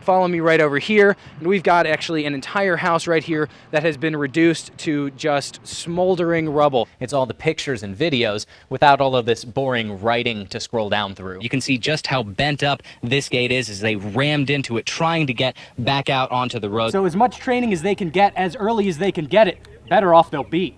Follow me right over here, and we've got actually an entire house right here that has been reduced to just smoldering rubble. It's all the pictures and videos without all of this boring writing to scroll down through. You can see just how bent up this gate is as they rammed into it, trying to get back out onto the road. So as much training as they can get, as early as they can get it, better off they'll be.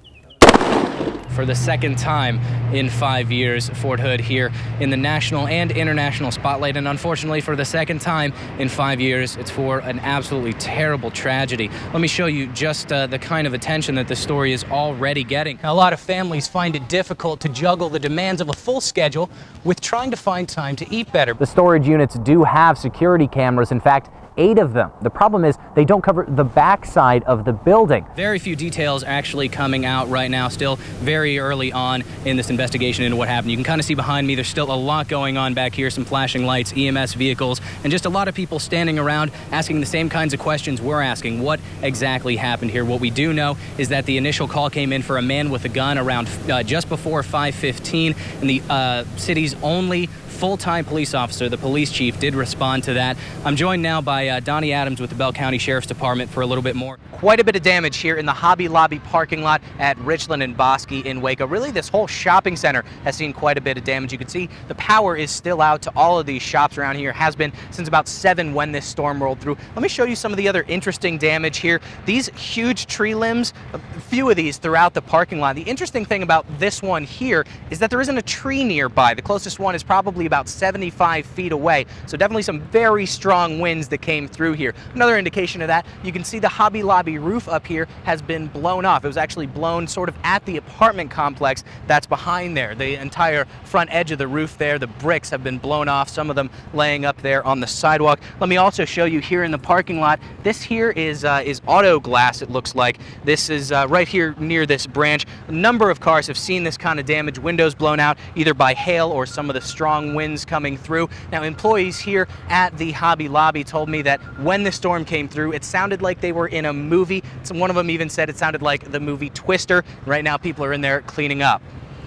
For the second time in 5 years, Fort Hood here in the national and international spotlight, and unfortunately for the second time in 5 years, it's for an absolutely terrible tragedy. Let me show you just the kind of attention that the story is already getting. A lot of families find it difficult to juggle the demands of a full schedule with trying to find time to eat better. The storage units do have security cameras. In fact, 8 of them. The problem is they don't cover the backside of the building. Very few details actually coming out right now, still very early on in this investigation into what happened. You can kind of see behind me there's still a lot going on back here, some flashing lights, EMS vehicles, and just a lot of people standing around asking the same kinds of questions we're asking. What exactly happened here? What we do know is that the initial call came in for a man with a gun around just before 5:15, and the city's only full-time police officer, the police chief, did respond to that. I'm joined now by Donnie Adams with the Bell County Sheriff's Department for a little bit more. Quite a bit of damage here in the Hobby Lobby parking lot at Richland and Bosque in Waco. Really, this whole shopping center has seen quite a bit of damage. You can see the power is still out to all of these shops around here. Has been since about 7 when this storm rolled through. Let me show you some of the other interesting damage here. These huge tree limbs, a few of these throughout the parking lot. The interesting thing about this one here is that there isn't a tree nearby. The closest one is probably about 75 feet away. So definitely some very strong winds that came through here. Another indication of that, you can see the Hobby Lobby roof up here has been blown off. It was actually blown sort of at the apartment complex that's behind there. The entire front edge of the roof there, the bricks have been blown off, some of them laying up there on the sidewalk. Let me also show you here in the parking lot. This here is auto glass, it looks like. This is right here near this branch. A number of cars have seen this kind of damage, windows blown out either by hail or some of the strong winds coming through. Now, employees here at the Hobby Lobby told me that when the storm came through, it sounded like they were in a movie. One of them even said it sounded like the movie Twister. Right now, people are in there cleaning up.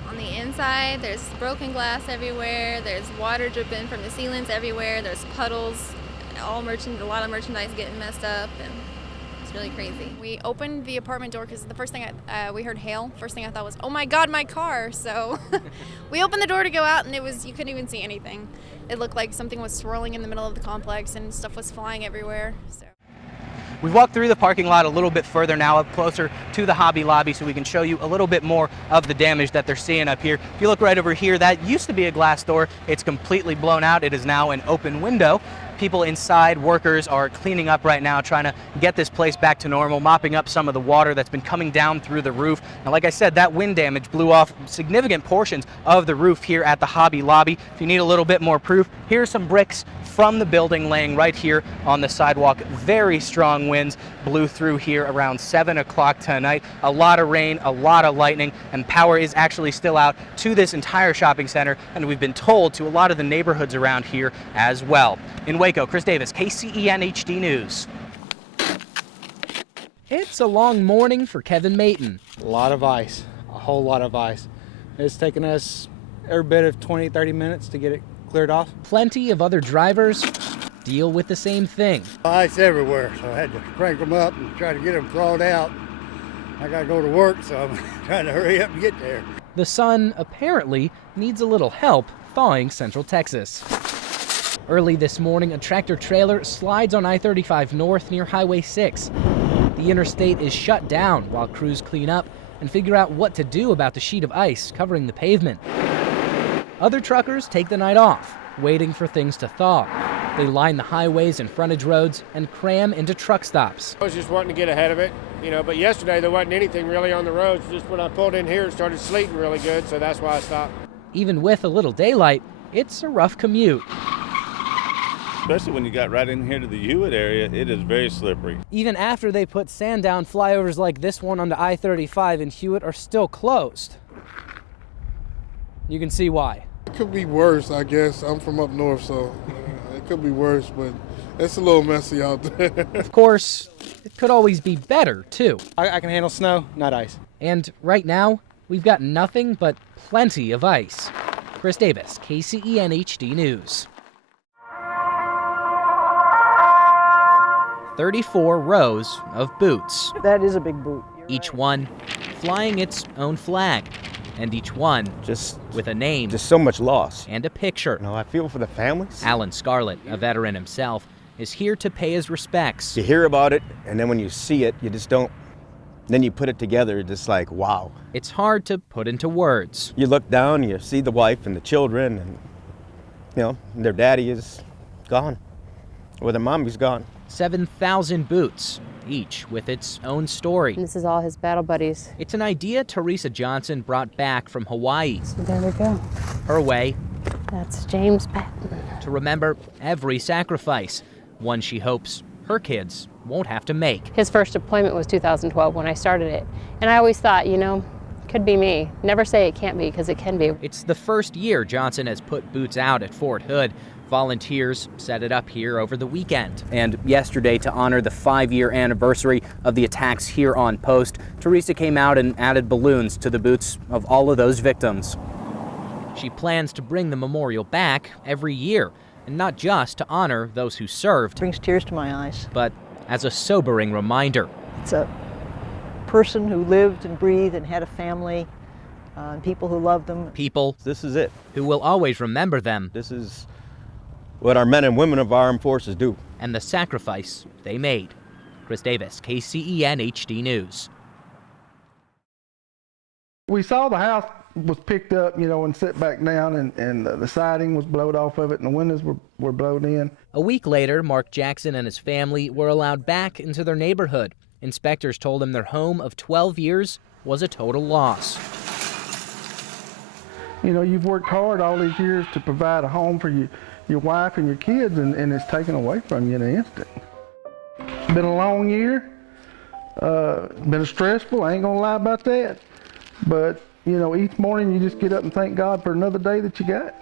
On the inside, there's broken glass everywhere. There's water dripping from the ceilings everywhere. There's puddles. A lot of merchandise getting messed up, and it's really crazy. We opened the apartment door because the first thing we heard hail. First thing I thought was, oh my God, my car. So we opened the door to go out, and you couldn't even see anything. It looked like something was swirling in the middle of the complex and stuff was flying everywhere. So. We've walked through the parking lot a little bit further now, up closer to the Hobby Lobby, so we can show you a little bit more of the damage that they're seeing up here. If you look right over here, that used to be a glass door. It's completely blown out. It is now an open window. People inside, workers, are cleaning up right now, trying to get this place back to normal, mopping up some of the water that's been coming down through the roof. And like I said, that wind damage blew off significant portions of the roof here at the Hobby Lobby. If you need a little bit more proof, here's some bricks from the building laying right here on the sidewalk. Very strong winds blew through here around 7 o'clock tonight. A lot of rain, a lot of lightning, and power is actually still out to this entire shopping center, and we've been told to a lot of the neighborhoods around here as well. In Waco, Chris Davis, KCEN HD News. It's a long morning for Kevin Mayton. A lot of ice, a whole lot of ice. It's taken us every bit of 20-30 minutes to get it cleared off. Plenty of other drivers deal with the same thing. Ice everywhere, so I had to crank them up and try to get them thawed out. I gotta go to work, so I'm trying to hurry up and get there. The sun apparently needs a little help thawing Central Texas. Early this morning, a tractor-trailer slides on I-35 North near Highway 6. The interstate is shut down while crews clean up and figure out what to do about the sheet of ice covering the pavement. Other truckers take the night off, waiting for things to thaw. They line the highways and frontage roads and cram into truck stops. I was just wanting to get ahead of it, but yesterday there wasn't anything really on the roads. Just when I pulled in here, it started sleeting really good, so that's why I stopped. Even with a little daylight, it's a rough commute. Especially when you got right in here to the Hewitt area, it is very slippery. Even after they put sand down, flyovers like this one onto I-35 in Hewitt are still closed. You can see why. It could be worse, I guess. I'm from up north, so it could be worse, but it's a little messy out there. Of course, it could always be better, too. I can handle snow, not ice. And right now, We've got nothing but plenty of ice. Chris Davis, KCEN HD News. 34 rows of boots. That is a big boot. Each one flying its own flag, and each one just with a name. Just so much loss. And a picture. I feel for the families. Alan Scarlett, a veteran himself, is here to pay his respects. You hear about it, and then when you see it, you just don't. Then you put it together, just like, wow. It's hard to put into words. You look down, you see the wife and the children, and, their daddy is gone, or their mommy's gone. 7,000 boots, each with its own story. And this is all his battle buddies. It's an idea Teresa Johnson brought back from Hawaii. So there we go. Her way. That's James Patton. To remember every sacrifice, one she hopes her kids won't have to make. His first deployment was 2012 when I started it. And I always thought, could be me. Never say it can't be, because it can be. It's the first year Johnson has put boots out at Fort Hood. Volunteers set it up here over the weekend. And yesterday, to honor the 5-year anniversary of the attacks here on post, Teresa came out and added balloons to the boots of all of those victims. She plans to bring the memorial back every year, and not just to honor those who served. Brings tears to my eyes. But as a sobering reminder. It's a person who lived and breathed and had a family, and people who loved them. People. This is it. Who will always remember them. This is what our men and women of our armed forces do. And the sacrifice they made. Chris Davis, KCEN HD News. We saw the house was picked up, and set back down, and the siding was blowed off of it, and the windows were blown in. A week later, Mark Jackson and his family were allowed back into their neighborhood. Inspectors told him their home of 12 years was a total loss. You've worked hard all these years to provide a home for your wife and your kids, and it's taken away from you in an instant. It's been a long year, been stressful, I ain't gonna lie about that, but each morning you just get up and thank God for another day that you got.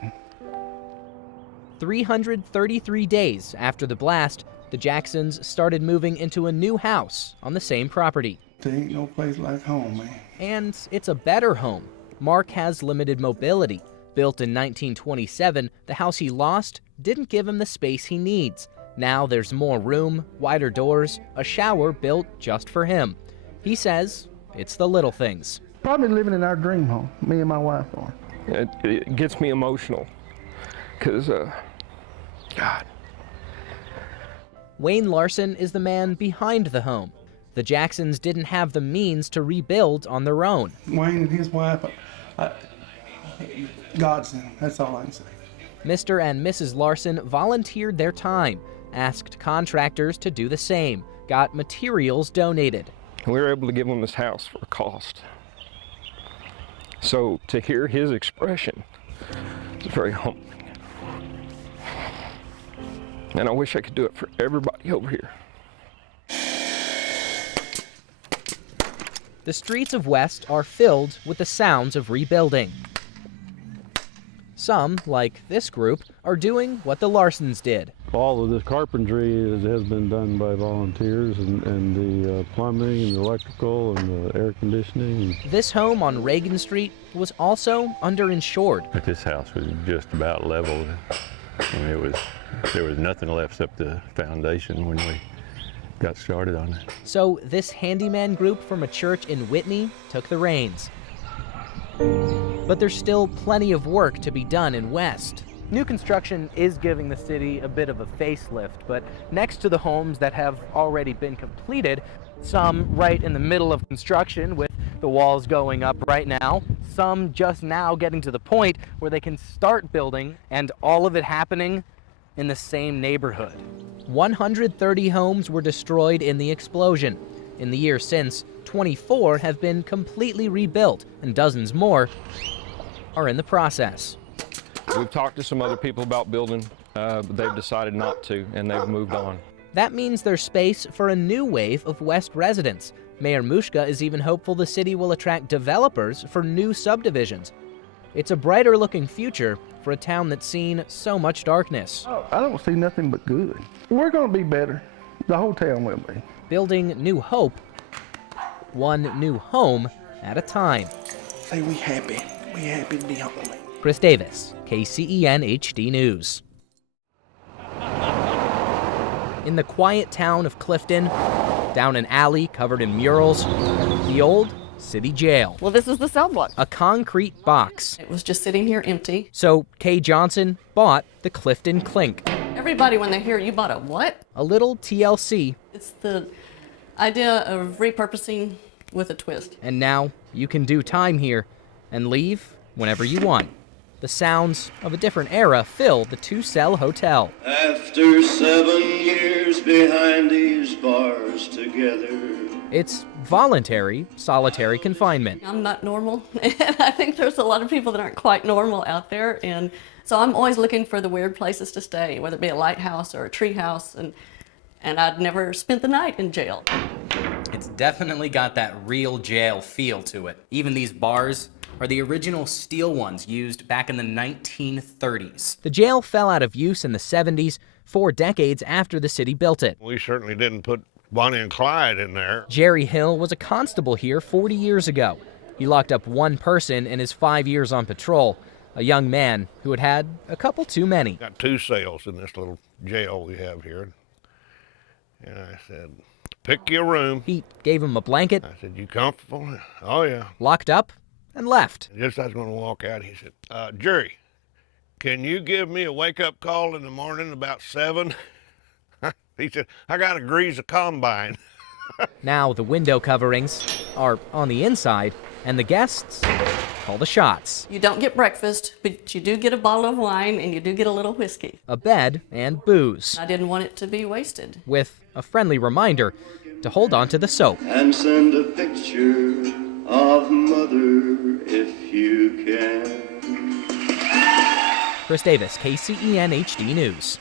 333 days after the blast, the Jacksons started moving into a new house on the same property. There ain't no place like home, man. And it's a better home. Mark has limited mobility. Built in 1927, the house he lost didn't give him the space he needs. Now there's more room, wider doors, a shower built just for him. He says it's the little things. Probably living in our dream home, me and my wife are. It gets me emotional, because, God. Wayne Larson is the man behind the home. The Jacksons didn't have the means to rebuild on their own. Wayne and his wife, godsend, that's all I can say. Mr. and Mrs. Larson volunteered their time, asked contractors to do the same, got materials donated. We were able to give him this house for a cost. So to hear his expression is very humbling. And I wish I could do it for everybody over here. The streets of West are filled with the sounds of rebuilding. Some, like this group, are doing what the Larsons did. All of this carpentry has been done by volunteers, and the plumbing and the electrical and the air conditioning. This home on Reagan Street was also underinsured. But this house was just about leveled. There was nothing left except the foundation when we got started on it. So this handyman group from a church in Whitney took the reins. But there's still plenty of work to be done in West. New construction is giving the city a bit of a facelift, but next to the homes that have already been completed, some right in the middle of construction with the walls going up right now, some just now getting to the point where they can start building, and all of it happening in the same neighborhood. 130 homes were destroyed in the explosion. In the year since, 24 have been completely rebuilt, and dozens more are in the process. We've talked to some other people about building, but they've decided not to, and they've moved on. That means there's space for a new wave of West residents. Mayor Mushka is even hopeful the city will attract developers for new subdivisions. It's a brighter looking future for a town that's seen so much darkness. I don't see nothing but good. We're going to be better. The whole town will be. Building new hope, one new home at a time. say we happy. We happy to be home. Chris Davis, KCEN HD News. In the quiet town of Clifton, down an alley covered in murals, the old city jail. Well, this is the cell block. A concrete box. It was just sitting here empty. So Kay Johnson bought the Clifton Clink. Everybody, when they hear you bought a what? A little TLC. It's the idea of repurposing with a twist. And now you can do time here and leave whenever you want. The sounds of a different era fill the two-cell hotel. After 7 years behind these bars together. It's voluntary solitary confinement. I'm not normal, and I think there's a lot of people that aren't quite normal out there, and so I'm always looking for the weird places to stay, whether it be a lighthouse or a tree house, and I'd never spent the night in jail. It's definitely got that real jail feel to it. Even these bars are the original steel ones used back in the 1930s. The jail fell out of use in the 70s, 4 decades after the city built it. We certainly didn't put Bonnie and Clyde in there. Jerry Hill was a constable here 40 years ago. He locked up one person in his 5 years on patrol, a young man who had had a couple too many. Got 2 cells in this little jail we have here. And I said, pick your room. He gave him a blanket. I said, you comfortable? Oh, yeah. Locked up and left. Just as I was going to walk out, he said, Jerry, can you give me a wake-up call in the morning about 7? He said, I got to grease a combine. Now the window coverings are on the inside, and the guests call the shots. You don't get breakfast, but you do get a bottle of wine, and you do get a little whiskey. A bed and booze. I didn't want it to be wasted. With a friendly reminder to hold on to the soap. And send a picture of mother if you can. Chris Davis, KCEN HD News.